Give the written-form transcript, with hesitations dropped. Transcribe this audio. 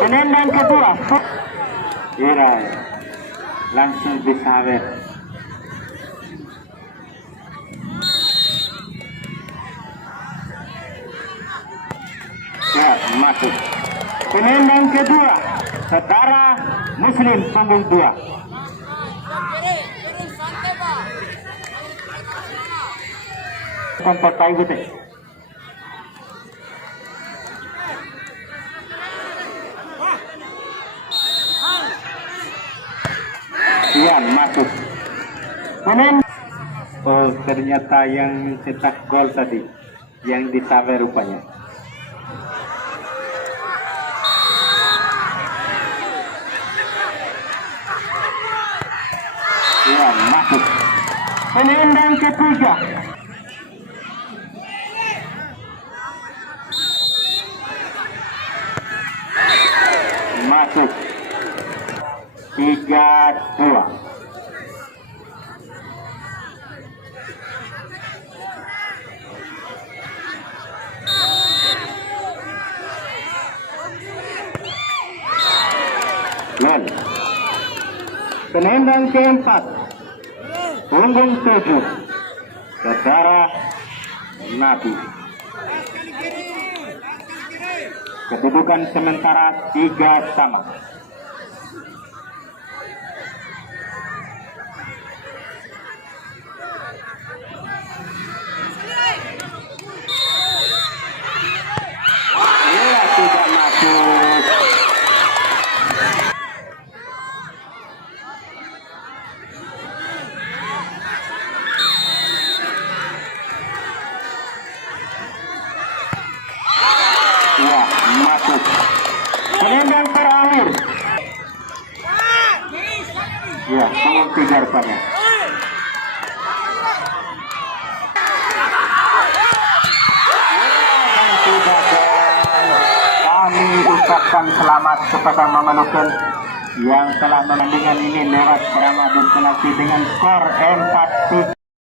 Penendang kedua, Irai langsung disawer. Ya, masuk. Penendang kedua, Saudara Muslim punggung 2. Tempat tahu betul. Ian masuk. Oh, ternyata yang mencetak gol tadi yang disawer rupanya. Ian masuk. Penendang ketiga. Masuk. 3-2. Gol. Penendang keempat, punggung 7, Saudara Nabi. Kedudukan sementara 3-3. Masuk. Penendang terakhir. Ya, punggung 3 rupanya. Kami ucapkan selamat kepada Mama Luken yang telah menandingkan ini lewat Ramadan penalti dengan skor 4-3.